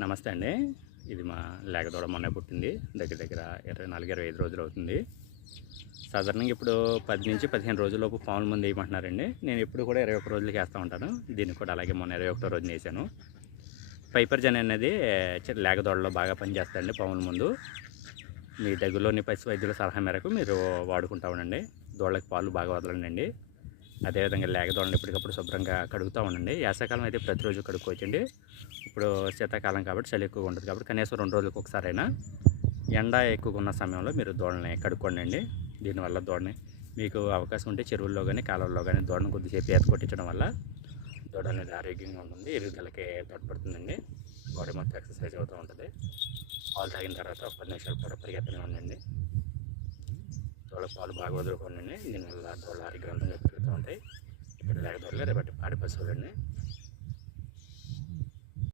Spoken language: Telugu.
నమస్తే అండి. ఇది మా లేగదూడ మొన్నే పుట్టింది. దగ్గర దగ్గర 24-25 రోజులు అవుతుంది. సాధారణంగా ఇప్పుడు 10-15 రోజుల్లోపు పాముల మందు వేయమంటున్నారండి. నేను ఎప్పుడు కూడా 21 రోజులకి వేస్తూ ఉంటాను. దీనికి కూడా అలాగే మొన్న 21 రోజున వేసాను. పైపర్జన్ అనేది లేగదూడలో బాగా పనిచేస్తాయండి పాముల మందు. మీ దగ్గరలోని పశు వైద్యుల సలహా మేరకు మీరు వాడుకుంటా ఉండండి. దూడలకు పాలు బాగా వదలండి. అదేవిధంగా లేగదూడలను ఎప్పటికప్పుడు శుభ్రంగా కడుగుతూ ఉండండి. వేసవికాలం అయితే ప్రతిరోజు కడుక్కోవచ్చండి. ఇప్పుడు శీతాకాలం కాబట్టి చలి ఎక్కువగా ఉంటుంది కాబట్టి కనీసం 2 రోజులకు ఒకసారైనా ఎండ ఎక్కువగా ఉన్న సమయంలో మీరు దూడల్ని కడుక్కోండి. దీనివల్ల దూడని మీకు అవకాశం ఉంటే చెరువుల్లో కానీ కాలువల్లో కానీ దూడను కొద్దిసేపు ఈత కొట్టించడం వల్ల దూడ అనేది ఆరోగ్యంగా ఉంటుంది, ఎదుగుదలకి తోడ్పడుతుందండి. బాడీ మొత్తం ఎక్సర్సైజ్ అవుతూ ఉంటుంది. పాలు తాగిన తర్వాత ఒక 10 నిమిషాలు కూడా పరిగెత్తనే ఉండండి. దూడలకు పాలు బాగా వదులుకోండి. దీనివల్ల దూడలు ఆరోగ్యవంతంగా పెరుగుతూ ఉంటాయి. ఇక్కడ లేక దూడలు రేపటి పాడి పశువులండి.